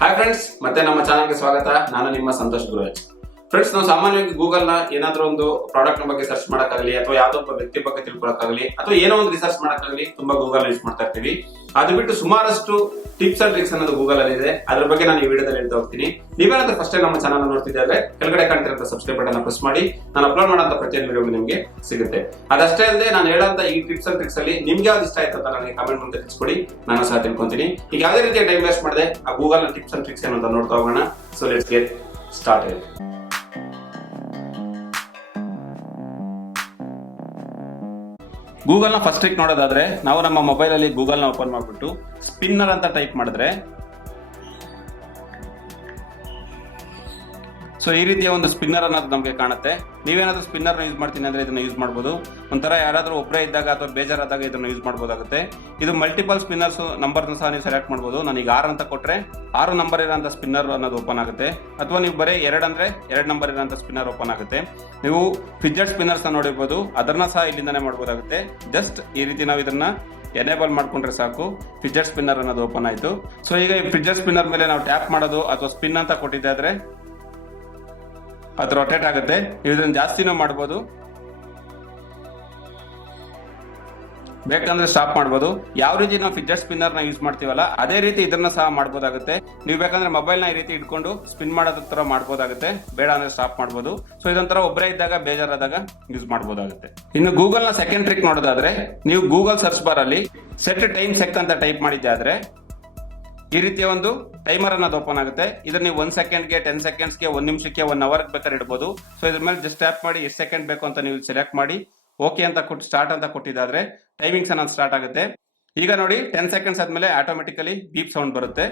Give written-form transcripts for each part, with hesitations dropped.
Hi friends, ಮತ್ತೆ ನಮ್ಮ ಚಾನಲ್ಗೆ ಸ್ವಾಗತ. ನಾನು ನಿಮ್ಮ ಸಂತೋಷ್ ಗುರುರಾಜ್. ಫ್ರೆಂಡ್ಸ್, ನಾವು ಸಾಮಾನ್ಯವಾಗಿ ಗೂಗಲ್ ನ ಏನಾದ್ರೂ ಒಂದು ಪ್ರಾಡಕ್ಟ್ ಬಗ್ಗೆ ಸರ್ಚ್ ಮಾಡಕ್ಕಾಗಲಿ, ಅಥವಾ ಯಾವ್ದೋ ಒಬ್ಬ ವ್ಯಕ್ತಿ ಬಗ್ಗೆ ತಿಳ್ಕೊಳಕ್ಕಾಗಲಿ, ಅಥವಾ ಏನೋ ಒಂದು ರಿಸರ್ಚ್ ಮಾಡಕ್ಕಾಗಲಿ ತುಂಬಾ ಗೂಗಲ್ ಯೂಸ್ ಮಾಡ್ತಾ ಇರ್ತೀವಿ. ಅದು ಬಿಟ್ಟು ಸುಮಾರಷ್ಟು ಟಿಪ್ಸ್ ಅಂಡ್ ಟ್ರಿಕ್ಸ್ ಅನ್ನೋದು ಗೂಗಲ್ ಅಲ್ಲಿ ಇದೆ. ಅದ್ರ ಬಗ್ಗೆ ನಾನು ಈ ವಿಡಿಯೋದಲ್ಲಿ ಹೇಳ್ತಾ ಹೋಗ್ತೀನಿ. ನೀವೇನಾದ್ರೂ ಫಸ್ಟ್ ಟೈಮ್ ನಮ್ಮ ಚಾನಲ್ ನೋಡ್ತಿದ್ದಾರೆ, ಕೆಳಗಡೆ ಕಾಣ್ತಿರೋ ಸಬ್ಸ್ಕ್ರೈಬ್ ಬಟನ್ ಪ್ರೆಸ್ ಮಾಡಿ. ನಾನು ಅಪ್ಲೋಡ್ ಮಾಡೋಂಥ ಪ್ರತಿಯೊಂದು ವಿಡಿಯೋ ನಿಮಗೆ ಸಿಗುತ್ತೆ. ಅದಷ್ಟೇ ಅಲ್ಲದೆ ನಾನು ಹೇಳೋಂಥ ಈ ಟಿಪ್ಸ್ ಅಂಡ್ ಟ್ರಿಕ್ಸ್ ಅಲ್ಲಿ ನಿಮ್ಗೆ ಯಾವ್ದು ಇಷ್ಟ ಆಯ್ತು ಅಂತ ನನಗೆ ಕಮೆಂಟ್ ಮೂಲಕ ತಿಳಿಸ್ಕೊಡಿ. ನಾನು ಸಹ ತಿಳ್ಕೊಂತೀನಿ. ಈಗ ಯಾವುದೇ ರೀತಿಯ ಟೈಮ್ ವೇಸ್ಟ್ ಮಾಡಿದೆ ಆ ಗೂಗಲ್ ನ ಟಿಪ್ಸ್ ಅಂಡ್ ಟ್ರಿಕ್ಸ್ ಏನು ಅಂತ ನೋಡ್ತಾ ಹೋಗೋಣ. So let's get started. Google ನ ಫಸ್ಟ್ ಟ್ರಿಕ್ ನೋಡೋದಾದ್ರೆ, ನಾವು ನಮ್ಮ ಮೊಬೈಲ್ ಅಲ್ಲಿ ಗೂಗಲ್ ನ ಓಪನ್ ಮಾಡ್ಬಿಟ್ಟು ಸ್ಪಿನ್ನರ್ ಅಂತ ಟೈಪ್ ಮಾಡಿದ್ರೆ ಸೊ ಈ ರೀತಿಯ ಒಂದು ಸ್ಪಿನ್ನರ್ ಅನ್ನೋದು ನಮಗೆ ಕಾಣುತ್ತೆ. ನೀವೇನಾದ್ರೂ ಸ್ಪಿನ್ನರ್ ಯೂಸ್ ಮಾಡ್ತೀನಿ ಅಂದ್ರೆ ಇದನ್ನ ಯೂಸ್ ಮಾಡಬಹುದು. ಒಂಥರ ಯಾರಾದ್ರೂ ಒಬ್ಬರೇ ಇದ್ದಾಗ ಅಥವಾ ಬೇಜಾರಾದಾಗ ಇದನ್ನ ಯೂಸ್ ಮಾಡಬಹುದಾಗುತ್ತೆ. ಇದು ಮಲ್ಟಿಪಲ್ ಸ್ಪಿನ್ನರ್ಸ್ ನಂಬರ್ ಸಹ ನೀವು ಸೆಲೆಕ್ಟ್ ಮಾಡಬಹುದು. ನಾನು ಈಗ 6 ಅಂತ ಕೊಟ್ರೆ 6 ನಂಬರ್ ಇರೋಂಥ ಸ್ಪಿನ್ನರ್ ಅನ್ನೋದು ಓಪನ್ ಆಗುತ್ತೆ. ಅಥವಾ ನೀವು ಬರೀ 2 ಅಂದ್ರೆ 2 ನಂಬರ್ ಇರೋಂಥ ಸ್ಪಿನ್ನರ್ ಓಪನ್ ಆಗುತ್ತೆ. ನೀವು ಫಿಡ್ಜೆಟ್ ಸ್ಪಿನ್ನರ್ಸ್ ನೋಡಿರ್ಬೋದು, ಅದನ್ನ ಸಹ ಇಲ್ಲಿಂದಾನೇ ಮಾಡಬಹುದಾಗುತ್ತೆ. ಜಸ್ಟ್ ಈ ರೀತಿ ನಾವು ಇದನ್ನ ಎನೇಬಲ್ ಮಾಡ್ಕೊಂಡ್ರೆ ಸಾಕು, ಫಿಡ್ಜೆಟ್ ಸ್ಪಿನ್ನರ್ ಅನ್ನೋದು ಓಪನ್ ಆಯ್ತು. ಸೊ ಈಗ ಈ ಫಿಡ್ಜೆಟ್ ಸ್ಪಿನ್ನರ್ ಮೇಲೆ ನಾವು ಟ್ಯಾಪ್ ಮಾಡೋದು ಅಥವಾ ಸ್ಪಿನ್ ಅಂತ ಕೊಟ್ಟಿದ್ದೆ ಆದ್ರೆ ಅದು ರೊಟೇಟ್ ಆಗುತ್ತೆ. ಇದನ್ನ ಜಾಸ್ತಿನೂ ಮಾಡಬಹುದು, ಬೇಕಂದ್ರೆ ಸ್ಟಾಪ್ ಮಾಡಬಹುದು. ಯಾವ ರೀತಿ ನಾವು ಫಿಡ್ಜೆಟ್ ಸ್ಪಿನ್ನರ್ ನ ಯೂಸ್ ಮಾಡ್ತೀವಲ್ಲ ಅದೇ ರೀತಿ ಇದನ್ನ ಸಹ ಮಾಡಬಹುದಾಗುತ್ತೆ. ನೀವು ಬೇಕಂದ್ರೆ ಮೊಬೈಲ್ ನ ಈ ರೀತಿ ಇಟ್ಕೊಂಡು ಸ್ಪಿನ್ ಮಾಡೋದ್ರ ತರ ಮಾಡಬಹುದಾಗುತ್ತೆ. ಬೇಡ ಅಂದ್ರೆ ಸ್ಟಾಪ್ ಮಾಡಬಹುದು. ಸೊ ಇದೊಂಥರ ಒಬ್ಬರೇ ಇದ್ದಾಗ ಬೇಜಾರಾದಾಗ ಯೂಸ್ ಮಾಡಬಹುದಾಗುತ್ತೆ. ಇನ್ನು ಗೂಗಲ್ ನ ಸೆಕೆಂಡ್ ಟ್ರಿಕ್ ನೋಡೋದಾದ್ರೆ, ನೀವು ಗೂಗಲ್ ಸರ್ಚ್ ಬಾರ್ ಅಲ್ಲಿ ಸೆಟ್ ಟೈಮ್ ಸೆಕ್ ಅಂತ ಟೈಪ್ ಮಾಡಿದ್ದೆ ಆದ್ರೆ ಈ ರೀತಿಯ ಒಂದು ಟೈಮರ್ ಅನ್ನೋದು ಓಪನ್ ಆಗುತ್ತೆ. ಇದನ್ನ ನೀವು 1 ಸೆಕೆಂಡ್ಗೆ, 10 ಸೆಕೆಂಡ್ಸ್ಗೆ, 1 ನಿಮಿಷಕ್ಕೆ, 1 ಅವರ್ ಬೇಕಾದ್ರೆ ಇಡಬಹುದು. ಸೊ ಇದ್ರ ಮೇಲೆ ಜಸ್ಟ್ ಟ್ಯಾಪ್ ಮಾಡಿ ಎಷ್ಟು ಸೆಕೆಂಡ್ ಬೇಕು ಅಂತ ನೀವು ಸೆಲೆಕ್ಟ್ ಮಾಡಿ ಓಕೆ ಅಂತ ಕೊಟ್ಟು ಸ್ಟಾರ್ಟ್ ಅಂತ ಕೊಟ್ಟಿದ್ದಾದ್ರೆ ಟೈಮಿಂಗ್ಸ್ ಅನ್ನೋದು ಸ್ಟಾರ್ಟ್ ಆಗುತ್ತೆ. ಈಗ ನೋಡಿ 10 ಸೆಕೆಂಡ್ಸ್ ಆದ್ಮೇಲೆ ಆಟೋಮೆಟಿಕಲಿ ಬೀಪ್ ಸೌಂಡ್ ಬರುತ್ತೆ.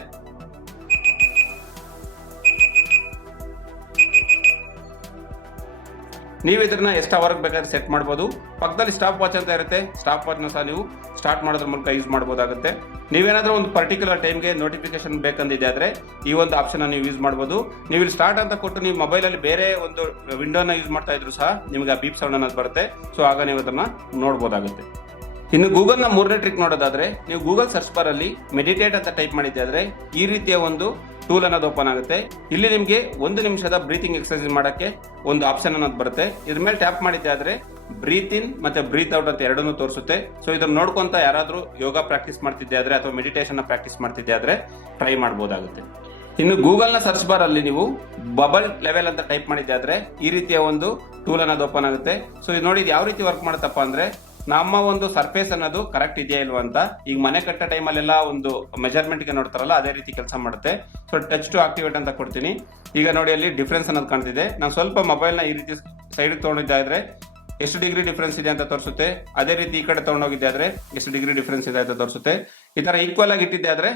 ನೀವು ಇದನ್ನ ಎಷ್ಟು ಅವರ್ಗೆ ಬೇಕಾದ್ರೆ ಸೆಟ್ ಮಾಡಬಹುದು. ಪಕ್ಕದಲ್ಲಿ ಸ್ಟಾಪ್ ವಾಚ್ ಅಂತ ಇರುತ್ತೆ. ಸ್ಟಾಪ್ ವಾಚ್ ನ ಸಹ ನೀವು ಸ್ಟಾರ್ಟ್ ಮಾಡೋದ್ರ ಮೂಲಕ ಯೂಸ್ ಮಾಡಬಹುದಾಗುತ್ತೆ. ನೀವೇನಾದ್ರೂ ಒಂದು ಪರ್ಟಿಕ್ಯುಲರ್ ಟೈಮ್ಗೆ ನೋಟಿಫಿಕೇಶನ್ ಬೇಕಂದಿದೆ ಆದ್ರೆ ಈ ಒಂದು ಆಪ್ಷನ್ ನೀವು ಯೂಸ್ ಮಾಡಬಹುದು. ನೀವು ಇಲ್ಲಿ ಸ್ಟಾರ್ಟ್ ಅಂತ ಕೊಟ್ಟು ನೀವು ಮೊಬೈಲ್ ಅಲ್ಲಿ ಬೇರೆ ಒಂದು ವಿಂಡೋನ ಯೂಸ್ ಮಾಡ್ತಾ ಇದ್ರು ಸಹ ನಿಮಗೆ ಆ ಬೀಪ್ ಸೌಂಡ್ ಅನ್ನೋದು ಬರುತ್ತೆ. ಸೊ ಆಗ ನೀವು ಅದನ್ನ ನೋಡಬಹುದಾಗುತ್ತೆ. ಇನ್ನು ಗೂಗಲ್ ನ 3ನೇ ಟ್ರಿಕ್ ನೋಡೋದಾದ್ರೆ, ನೀವು ಗೂಗಲ್ ಸರ್ಚ್ ಬಾರ್ ಅಲ್ಲಿ ಮೆಡಿಟೇಟ್ ಅಂತ ಟೈಪ್ ಮಾಡಿದ್ದೆ ಆದ್ರೆ ಈ ರೀತಿಯ ಒಂದು ಟೂಲ್ ಅನ್ನೋದು ಓಪನ್ ಆಗುತ್ತೆ. ಇಲ್ಲಿ ನಿಮಗೆ 1 ನಿಮಿಷದ ಬ್ರೀತಿಂಗ್ ಎಕ್ಸರ್ಸೈಸ್ ಮಾಡಕ್ಕೆ ಒಂದು ಆಪ್ಷನ್ ಅನ್ನೋದು ಬರುತ್ತೆ. ಇದ್ರ ಮೇಲೆ ಟ್ಯಾಪ್ ಮಾಡಿದ್ದೆ ಆದ್ರೆ ಬ್ರೀತ್ ಇನ್ ಮತ್ತೆ ಬ್ರೀತ್ ಔಟ್ ಅಂತ ಎರಡನ್ನೂ ತೋರಿಸುತ್ತೆ. ಸೊ ಇದನ್ನ ನೋಡ್ಕೊಂತ ಯಾರಾದ್ರೂ ಯೋಗ ಪ್ರಾಕ್ಟೀಸ್ ಮಾಡ್ತಿದ್ದೆ ಆದ್ರೆ ಅಥವಾ ಮೆಡಿಟೇಷನ್ ಪ್ರಾಕ್ಟೀಸ್ ಮಾಡ್ತಿದ್ದೆ ಆದ್ರೆ ಟ್ರೈ ಮಾಡಬಹುದಾಗುತ್ತೆ. ಇನ್ನು ಗೂಗಲ್ ನ ಸರ್ಚ್ ಬಾರ್ ಅಲ್ಲಿ ನೀವು ಬಬಲ್ ಲೆವೆಲ್ ಅಂತ ಟೈಪ್ ಮಾಡಿದ್ದೆ ಆದ್ರೆ ಈ ರೀತಿಯ ಒಂದು ಟೂಲ್ ಅನ್ನೋದು ಓಪನ್ ಆಗುತ್ತೆ. ಸೊ ಇದು ನೋಡಿ ಯಾವ ರೀತಿ ವರ್ಕ್ ಮಾಡುತ್ತಪ್ಪ ಅಂದ್ರೆ, ನಮ್ಮ ಒಂದು ಸರ್ಫೇಸ್ ಅನ್ನೋದು ಕರೆಕ್ಟ್ ಇದೆಯಾ ಇಲ್ವಾ ಅಂತ ಈಗ ಮನೆ ಕಟ್ಟ ಟೈಮಲ್ಲೆಲ್ಲ ಒಂದು ಮೆಜರ್ಮೆಂಟ್ ಗೆ ನೋಡ್ತಾರಲ್ಲ ಅದೇ ರೀತಿ ಕೆಲಸ ಮಾಡುತ್ತೆ. ಸೊ ಟಚ್ ಟು ಆಕ್ಟಿವೇಟ್ ಅಂತ ಕೊಡ್ತೀನಿ. ಈಗ ನೋಡಿ ಅಲ್ಲಿ ಡಿಫ್ರೆನ್ಸ್ ಅನ್ನೋದು ಕಾಣ್ತಿದೆ. ನಾನು ಸ್ವಲ್ಪ ಮೊಬೈಲ್ ನ ಈ ರೀತಿ ಸೈಡ್ ತಗೊಂಡಿದ್ದೆ ಆದ್ರೆ ಎಷ್ಟು ಡಿಗ್ರಿ ಡಿಫ್ರೆನ್ಸ್ ಇದೆ ಅಂತ ತೋರಿಸುತ್ತೆ. ಅದೇ ರೀತಿ ಈ ಕಡೆ ತಗೊಂಡೋಗಿದ್ದೆ ಆದ್ರೆ ಎಷ್ಟು ಡಿಗ್ರಿ ಡಿಫ್ರೆನ್ಸ್ ಇದೆ ಅಂತ ತೋರಿಸುತ್ತೆ. ಈ ತರ ಈಕ್ವಲ್ ಆಗಿ ಇಟ್ಟಿದ್ದೆ ಆದ್ರೆ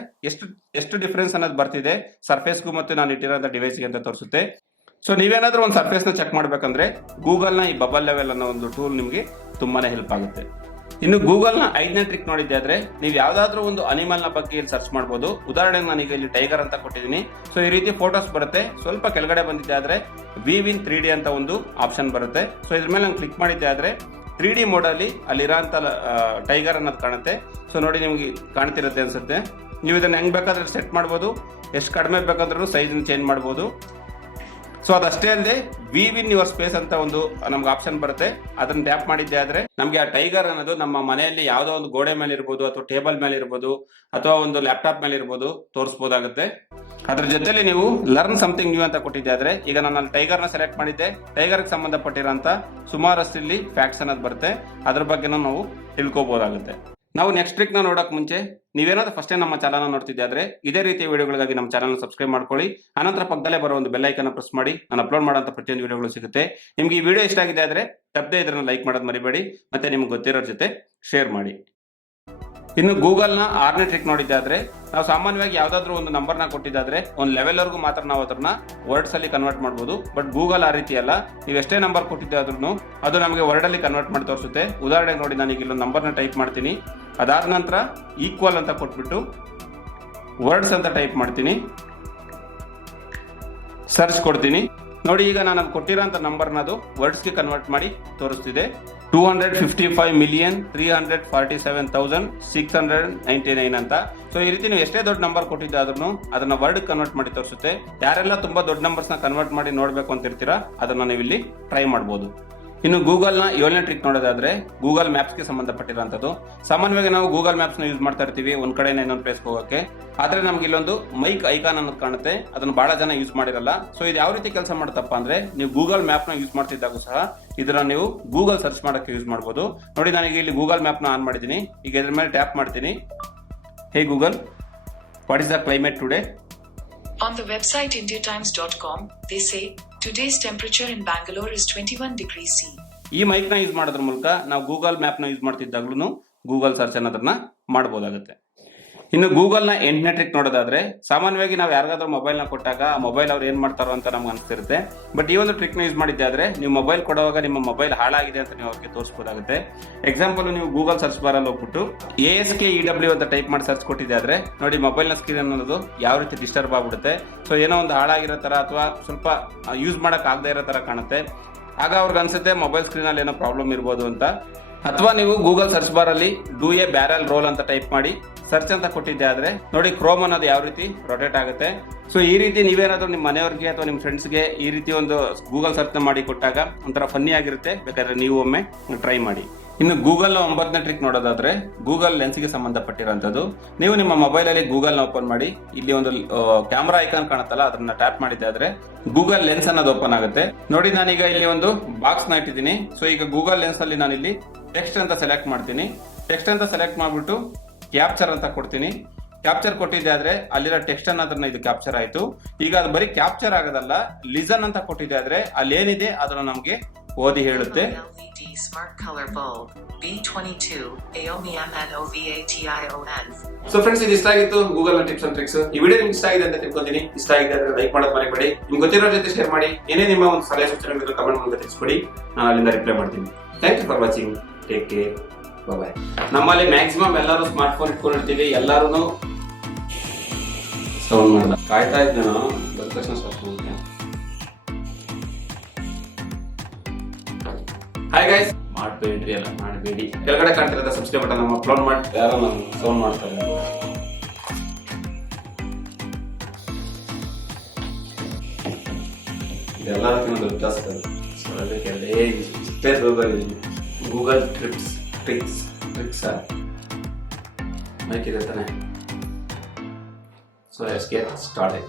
ಎಷ್ಟು ಡಿಫ್ರೆನ್ಸ್ ಅನ್ನೋದು ಬರ್ತಿದೆ ಸರ್ಫೇಸ್ಗೂ ಮತ್ತೆ ನಾನು ಇಟ್ಟಿರೋ ಡಿವೈಸ್ಗೆ ಅಂತ ತೋರಿಸುತ್ತೆ. ಸೊ ನೀವೇನಾದ್ರೂ ಒಂದು ಸರ್ಫೇಸ್ ನ ಚೆಕ್ ಮಾಡ್ಬೇಕಂದ್ರೆ ಗೂಗಲ್ ನ ಈ ಬಬಲ್ ಲೆವೆಲ್ ಅನ್ನೋ ಒಂದು ಟೂಲ್ ನಿಮಗೆ ತುಂಬಾನೇ ಹೆಲ್ಪ್ ಆಗುತ್ತೆ. ಇನ್ನು ಗೂಗಲ್ ನ 5ನೇ ಟ್ರಿಕ್ ನೋಡಿದ್ದೆ ಆದ್ರೆ, ನೀವು ಯಾವ್ದಾದ್ರು ಒಂದು ಅನಿಮಲ್ ನ ಬಗ್ಗೆ ಇಲ್ಲಿ ಸರ್ಚ್ ಮಾಡಬಹುದು. ಉದಾಹರಣೆಗೆ ನಾನೀಗ ಇಲ್ಲಿ ಟೈಗರ್ ಅಂತ ಕೊಟ್ಟಿದ್ದೀನಿ. ಸೊ ಈ ರೀತಿ ಫೋಟೋಸ್ ಬರುತ್ತೆ. ಸ್ವಲ್ಪ ಕೆಳಗಡೆ ಬಂದಿದ್ದೆ ಆದ್ರೆ ವೀವ್ ಇನ್ 3D ಅಂತ ಒಂದು ಆಪ್ಷನ್ ಬರುತ್ತೆ. ಸೊ ಇದ್ರ ಮೇಲೆ ನಾನು ಕ್ಲಿಕ್ ಮಾಡಿದ್ದೆ ಆದ್ರೆ 3D ಮೋಡ್ ಅಲ್ಲಿ ಅಲ್ಲಿರೋಂಥ ಟೈಗರ್ ಅನ್ನೋದು ಕಾಣುತ್ತೆ. ಸೊ ನೋಡಿ ನಿಮ್ಗೆ ಕಾಣ್ತಿರುತ್ತೆ ಅನ್ಸುತ್ತೆ. ನೀವು ಇದನ್ನ ಹೆಂಗ್ ಬೇಕಾದ್ರೆ ಸೆಟ್ ಮಾಡಬಹುದು. ಎಷ್ಟು ಕಡಿಮೆ ಬೇಕಾದ್ರೂ ಸೈಜ್ ಚೇಂಜ್ ಮಾಡಬಹುದು. ಸೊ ಅದಷ್ಟೇ ಅಲ್ಲದೆ ವೀವ್ ಇನ್ ಯುವರ್ ಸ್ಪೇಸ್ ಅಂತ ಒಂದು ನಮ್ಗೆ ಆಪ್ಷನ್ ಬರುತ್ತೆ. ಅದನ್ನ ಟ್ಯಾಪ್ ಮಾಡಿದ್ದೆ ಆದ್ರೆ ನಮ್ಗೆ ಆ ಟೈಗರ್ ಅನ್ನೋದು ನಮ್ಮ ಮನೆಯಲ್ಲಿ ಯಾವ್ದೋ ಒಂದು ಗೋಡೆ ಮೇಲೆ ಇರ್ಬೋದು, ಅಥವಾ ಟೇಬಲ್ ಮೇಲೆ ಇರ್ಬೋದು, ಅಥವಾ ಒಂದು ಲ್ಯಾಪ್ಟಾಪ್ ಮೇಲೆ ಇರ್ಬೋದು, ತೋರಿಸಬಹುದಾಗುತ್ತೆ. ಅದ್ರ ಜೊತೆಲಿ ನೀವು ಲರ್ನ್ ಸಮಥಿಂಗ್ ನ್ಯೂ ಅಂತ ಕೊಟ್ಟಿದ್ದೆ ಆದ್ರೆ, ಈಗ ನಾನು ಅಲ್ಲಿ ಟೈಗರ್ ನ ಸೆಲೆಕ್ಟ್ ಮಾಡಿದ್ದೆ. ಟೈಗರ್ ಗೆ ಸಂಬಂಧಪಟ್ಟಿರೋಂತ ಸುಮಾರಷ್ಟು ಇಲ್ಲಿ ಫ್ಯಾಕ್ಟ್ಸ್ ಅನ್ನೋದು ಬರುತ್ತೆ. ಅದ್ರ ಬಗ್ಗೆ ನಾವು ತಿಳ್ಕೋಬಹುದಾಗುತ್ತೆ. ನಾವು ನೆಕ್ಸ್ಟ್ ಟ್ರಿಕ್ ನ ನೋಡಕ್ ಮುಂಚೆ ನೀವೇನಾದ್ರೂ ಫಸ್ಟ್ ಟೈಮ್ ನಮ್ಮ ಚಾನಲ್ ನೋಡ್ತಿದ್ದೆ ಆದ್ರೆ ಇದೇ ರೀತಿಯ ವಿಡಿಯೋಗಳಿಗಾಗಿ ನಮ್ಮ ಚಾನಲ್ ಸಬ್ಸ್ಕ್ರೈಬ್ ಮಾಡ್ಕೊಳ್ಳಿ. ಅನಂತರ ಪಕ್ಕದಲ್ಲೇ ಬರೋ ಒಂದು ಬೆಲ್ ಐಕನ್ ಪ್ರೆಸ್ ಮಾಡಿ. ನಾನು ಅಪ್ಲೋಡ್ ಮಾಡುವಂತ ಪ್ರತಿಯೊಂದು ವಿಡಿಯೋಗಳು ಸಿಗುತ್ತೆ. ನಿಮ್ಗೆ ಈ ವಿಡಿಯೋ ಇಷ್ಟ ಆಗಿದೆ ಆದ್ರೆ ತಪ್ಪದೆ ಇದನ್ನ ಲೈಕ್ ಮಾಡೋದು ಮರಿಬೇಡಿ. ಮತ್ತೆ ನಿಮ್ಗೆ ಗೊತ್ತಿರೋರ ಜೊತೆ ಶೇರ್ ಮಾಡಿ. ಇನ್ನು ಗೂಗಲ್ ನ 6ನೇ ಟ್ರಿಕ್ ನೋಡಿದ್ದೆ ಆದ್ರೆ, ನಾವು ಸಾಮಾನ್ಯವಾಗಿ ಯಾವ್ದಾದ್ರು ಒಂದು ನಂಬರ್ ನ ಕೊಟ್ಟಿದ್ದಾದ್ರೆ ಒಂದು ಲೆವೆಲ್ ವರ್ಗೂ ಮಾತ್ರ ನಾವು ಅದನ್ನ ವರ್ಡ್ಸ್ ಅಲ್ಲಿ ಕನ್ವರ್ಟ್ ಮಾಡಬಹುದು. ಬಟ್ ಗೂಗಲ್ ಆ ರೀತಿ ಅಲ್ಲ. ನೀವು ಎಷ್ಟೇ ನಂಬರ್ ಕೊಟ್ಟಿದ್ದೆ ಆದ್ರೂ ಅದು ನಮಗೆ ವರ್ಡ್ ಅಲ್ಲಿ ಕನ್ವರ್ಟ್ ಮಾಡಿ ತೋರಿಸುತ್ತೆ. ಉದಾಹರಣೆಗೆ ನೋಡಿ, ನಾನು ಈಗ ಇಲ್ಲೊಂದು ನಂಬರ್ ನ ಟೈಪ್ ಮಾಡ್ತೀನಿ. ಅದಾದ ನಂತರ ಈಕ್ವಲ್ ಅಂತ ಕೊಟ್ಬಿಟ್ಟು ವರ್ಡ್ಸ್ ಅಂತ ಟೈಪ್ ಮಾಡ್ತೀನಿ, ಸರ್ಚ್ ಕೊಡ್ತೀನಿ. ನೋಡಿ ಈಗ ನಾನು ಕೊಟ್ಟಿರೋಂಥ ನಂಬರ್ನ ಅದು ವರ್ಡ್ಸ್ಗೆ ಕನ್ವರ್ಟ್ ಮಾಡಿ ತೋರಿಸ್ತಿದೆ. 255,347,699 ಅಂತ. ಸೊ ಈ ರೀತಿ ನೀವು ಎಷ್ಟೇ ದೊಡ್ಡ ನಂಬರ್ ಕೊಟ್ಟಿದ್ದಾದ್ರೂ ಅದನ್ನ ವರ್ಡ್ ಕನ್ವರ್ಟ್ ಮಾಡಿ ತೋರಿಸುತ್ತೆ. ಯಾರೆಲ್ಲ ತುಂಬಾ ದೊಡ್ಡ ನಂಬರ್ಸ್ ನ ಕನ್ವರ್ಟ್ ಮಾಡಿ ನೋಡ್ಬೇಕು ಅಂತ ಇರ್ತೀರಾ ಅದನ್ನ ನೀವು ಇಲ್ಲಿ ಟ್ರೈ ಮಾಡಬಹುದು. ಇನ್ನು ಗೂಗಲ್ ನ 7ನೇ ಟ್ರಿಕ್ ನೋಡೋದಾದ್ರೆ ಗೂಗಲ್ ಮ್ಯಾಪ್ಸ್ ಗೆ ಸಂಬಂಧಪಟ್ಟಿರುವಂತದ್ದು. ಸಾಮಾನ್ಯವಾಗಿ ನಾವು ಗೂಗಲ್ ಮ್ಯಾಪ್ಸ್ ನ ಯೂಸ್ ಮಾಡ್ತಾ ಇರ್ತೀವಿ ಒಂದ್ ಕಡೆಯಿಂದ ಇನ್ನೊಂದು ಪ್ಲೇಸ್ ಹೋಗಕ್ಕೆ. ಆದ್ರೆ ನಮ್ಗೆ ಇಲ್ಲೊಂದು ಮೈಕ್ ಐಕಾನ್ ಅನ್ನೋದು ಕಾಣುತ್ತೆ, ಅದನ್ನ ಬಹಳ ಜನ ಯೂಸ್ ಮಾಡಿರಲ್ಲ. ಸೊ ಇದು ಯಾವ ರೀತಿ ಕೆಲಸ ಮಾಡುತ್ತಪ್ಪ ಅಂದ್ರೆ, ನೀವು ಗೂಗಲ್ ಮ್ಯಾಪ್ ನ ಯೂಸ್ ಮಾಡ್ತಿದ್ದಾಗೂ ಸಹ ಇದನ್ನ ನೀವು ಗೂಗಲ್ ಸರ್ಚ್ ಮಾಡಕ್ಕೆ ಯೂಸ್ ಮಾಡಬಹುದು. ನೋಡಿ, ನನಗೆ ಇಲ್ಲಿ ಗೂಗಲ್ ಮ್ಯಾಪ್ ನ ಆನ್ ಮಾಡಿದ್ದೀನಿ. ಈಗ ಇದ್ರ ಮೇಲೆ ಟ್ಯಾಪ್ ಮಾಡ್ತೀನಿ. Hey Google, what is the climate today? On the website indiatimes.com, they say today's temperature in Bangalore is 21 degrees C. ಈ ಮೈಕ್ ನ ಯೂಸ್ ಮಾಡೋದ್ರ ಮೂಲಕ ನಾವು ಗೂಗಲ್ ಮ್ಯಾಪ್ ನ ಯೂಸ್ ಮಾಡ್ತಿದ್ದಾಗ್ಲೂ ಗೂಗಲ್ ಸರ್ಚ್ ಅನ್ನೋದನ್ನ ಮಾಡಬಹುದಾಗುತ್ತೆ. ಇನ್ನು ಗೂಗಲ್ ನ 8ನೇ ಟ್ರಿಕ್ ನೋಡೋದಾದ್ರೆ, ಸಾಮಾನ್ಯವಾಗಿ ನಾವು ಯಾರಿಗಾದ್ರೂ ಮೊಬೈಲ್ ನ ಕೊಟ್ಟಾಗ ಆ ಮೊಬೈಲ್ ಅವ್ರು ಏನ್ ಮಾಡ್ತಾರೋ ಅಂತ ನಮ್ಗೆ ಅನ್ಸಿರುತ್ತೆ. ಬಟ್ ಈ ಒಂದು ಟ್ರಿಕ್ ನ ಯೂಸ್ ಮಾಡಿದ್ದೆ ಆದ್ರೆ ನೀವು ಮೊಬೈಲ್ ಕೊಡುವಾಗ ನಿಮ್ಮ ಮೊಬೈಲ್ ಹಾಳಾಗಿದೆ ಅಂತ ನೀವು ಅವ್ರಿಗೆ ತೋರಿಸಬಹುದಾಗುತ್ತೆ. ಎಕ್ಸಾಂಪಲ್, ನೀವು ಗೂಗಲ್ ಸರ್ಚ್ ಬಾರ್ ಅಲ್ಲಿ ಹೋಗ್ಬಿಟ್ಟು ASKEW ಅಂತ ಟೈಪ್ ಮಾಡಿ ಸರ್ಚ್ ಕೊಟ್ಟಿದ್ದೆ ಆದ್ರೆ ನೋಡಿ, ಮೊಬೈಲ್ ನ ಸ್ಕ್ರೀನ್ ಅನ್ನೋದು ಯಾವ ರೀತಿ ಡಿಸ್ಟರ್ಬ್ ಆಗ್ಬಿಡುತ್ತೆ. ಸೊ ಏನೋ ಒಂದು ಹಾಳಾಗಿರೋ ತರ ಅಥವಾ ಸ್ವಲ್ಪ ಯೂಸ್ ಮಾಡಕ್ ಆಗದೆ ಇರೋ ತರ ಕಾಣುತ್ತೆ. ಆಗ ಅವ್ರಿಗೆ ಅನ್ಸುತ್ತೆ ಮೊಬೈಲ್ ಸ್ಕ್ರೀನ್ ಅಲ್ಲಿ ಏನೋ ಪ್ರಾಬ್ಲಮ್ ಇರ್ಬೋದು ಅಂತ. ಅಥವಾ ನೀವು ಗೂಗಲ್ ಸರ್ಚ್ ಬಾರ್ ಅಲ್ಲಿ ಡೂ ಎ ಬ್ಯಾರಲ್ ರೋಲ್ ಅಂತ ಟೈಪ್ ಮಾಡಿ ಸರ್ಚ್ ಅಂತ ಕೊಟ್ಟಿದ್ದೆ ಆದ್ರೆ ನೋಡಿ, ಕ್ರೋಮ್ ಅನ್ನೋದು ಯಾವ ರೀತಿ ರೊಟೇಟ್ ಆಗುತ್ತೆ. ಸೊ ಈ ರೀತಿ ನೀವೇನಾದ್ರೂ ನಿಮ್ಮ ಮನೆಯವ್ರಿಗೆ ಅಥವಾ ನಿಮ್ಮ ಫ್ರೆಂಡ್ಸ್ಗೆ ಈ ರೀತಿ ಒಂದು ಗೂಗಲ್ ಸರ್ಚ್ ಮಾಡಿ ಕೊಟ್ಟಾಗ ಒಂಥರ ಫನ್ನಿ ಆಗಿರುತ್ತೆ. ಬೇಕಾದ್ರೆ ನೀವು ಒಮ್ಮೆ ಟ್ರೈ ಮಾಡಿ. ಇನ್ನು ಗೂಗಲ್ 9ನೇ ಟ್ರಿಕ್ ನೋಡೋದಾದ್ರೆ ಗೂಗಲ್ ಲೆನ್ಸ್ ಗೆ ಸಂಬಂಧಪಟ್ಟಿರುವಂತದ್ದು. ನೀವು ನಿಮ್ಮ ಮೊಬೈಲ್ ಅಲ್ಲಿ ಗೂಗಲ್ ನ ಓಪನ್ ಮಾಡಿ, ಇಲ್ಲಿ ಒಂದು ಕ್ಯಾಮ್ರಾ ಐಕಾನ್ ಕಾಣುತ್ತಲ್ಲ, ಅದನ್ನ ಟ್ಯಾಪ್ ಮಾಡಿದ್ದೆ ಆದ್ರೆ ಗೂಗಲ್ ಲೆನ್ಸ್ ಅನ್ನೋದು ಓಪನ್ ಆಗುತ್ತೆ. ನೋಡಿ, ನಾನೀಗ ಇಲ್ಲಿ ಒಂದು ಬಾಕ್ಸ್ ನ ಇಟ್ಟಿದ್ದೀನಿ. ಸೊ ಈಗ ಗೂಗಲ್ ಲೆನ್ಸ್ ಅಲ್ಲಿ ನಾನು ಇಲ್ಲಿ ಟೆಕ್ಸ್ಟ್ ಅಂತ ಸೆಲೆಕ್ಟ್ ಮಾಡ್ತೀನಿ. ಟೆಕ್ಸ್ಟ್ ಅಂತ ಸೆಲೆಕ್ಟ್ ಮಾಡ್ಬಿಟ್ಟು ಕ್ಯಾಪ್ಚರ್ ಅಂತ ಕೊಡ್ತೀನಿ. ಕ್ಯಾಪ್ಚರ್ ಕೊಟ್ಟಿದ್ದೆ ಆದ್ರೆ ಅಲ್ಲಿರೋ ಟೆಕ್ಸ್ಟ್ ಅನ್ನೋದನ್ನ ಇದು ಕ್ಯಾಪ್ಚರ್ ಆಯ್ತು. ಈಗ ಅದು ಬರೀ ಕ್ಯಾಪ್ಚರ್ ಆಗೋದಲ್ಲ, ಲಿಸನ್ ಅಂತ ಕೊಟ್ಟಿದ್ದೆ ಆದ್ರೆ ಅಲ್ಲಿ ಏನಿದೆ ಅದನ್ನ ನಮ್ಗೆ ಓದಿ ಹೇಳುತ್ತೆ. ಸೊ ಫ್ರೆಂಡ್ಸ್, ಇದು ಇಷ್ಟ ಆಗಿತ್ತು ಗೂಗಲ್ ನ ಟಿಪ್ಸ್ ಅಂಡ್ ಟ್ರಿಕ್ಸ್. ಈ ವಿಡಿಯೋ ನಿಮ್ಗೆ ಇಷ್ಟ ಆಗಿದೆ ಅಂತ ತಿಳ್ಕೊತೀನಿ. ಇಷ್ಟ ಆಗಿದೆ ಅಂದ್ರೆ ಲೈಕ್ ಮಾಡೋದು ಮರಿಬೇಡಿ. ನಿಮ್ಗೆ ಗೊತ್ತಿರೋ ಜೊತೆ ಶೇರ್ ಮಾಡಿ. ಏನೇ ನಿಮ್ಮ ಒಂದು ಸಲಹೆ ಸೂಚನೆಗಳು ಕಮೆಂಟ್ ಮೂಲಕ ತಿಳಿಸ್ಕೊಡಿ, ನಾನು ಅಲ್ಲಿಂದ ರಿಪ್ಲೈ ಮಾಡ್ತೀನಿ. Thank you for watching. Take care. Bye. ನಮ್ಮಲ್ಲಿ ಮ್ಯಾಕ್ಸಿಮಮ್ ಎಲ್ಲರೂ ಸ್ಮಾರ್ಟ್ ಫೋನ್ ಇಟ್ಕೊಂಡಿರ್ತೀವಿ. ಎಲ್ಲಾರು ಸೌಂಡ್ ಮಾಡ್ದ ಕಾಯ್ತಾ ಇದ್ದೆ ನಾನು ಬಂದ ತಕ್ಷಣ ಹಾಯ್ ಗೈಸ್, ಮಾಡಬೇಡ್ರಿ ಅಲ್ಲ ಮಾಡಬೇಡಿ. ಕೆಳಗಡೆ ಕಾಣ್ತಿರೋದ ಸಬ್ಸ್ಕ್ರೈಬ್ ಬಟನ್ ನಮ್ಮ ಅಪ್ಲೋಡ್ ಮಾಡಿ ಯಾರೋ ನಾನು ಸೌಂಡ್ ಮಾಡ್ತಾರೆ. ಇದೆಲ್ಲದಕ್ಕಿಂತ ದೊಡ್ಡ ಟಾಸ್ಕ್ ಅದು. ಸೊ ಅದಕ್ಕೆ ಗೂಗಲ್ ಟ್ರಿಕ್ಸ್ ಮೈಕ್ ಇದೆ ತಾನೆ. So let's get started.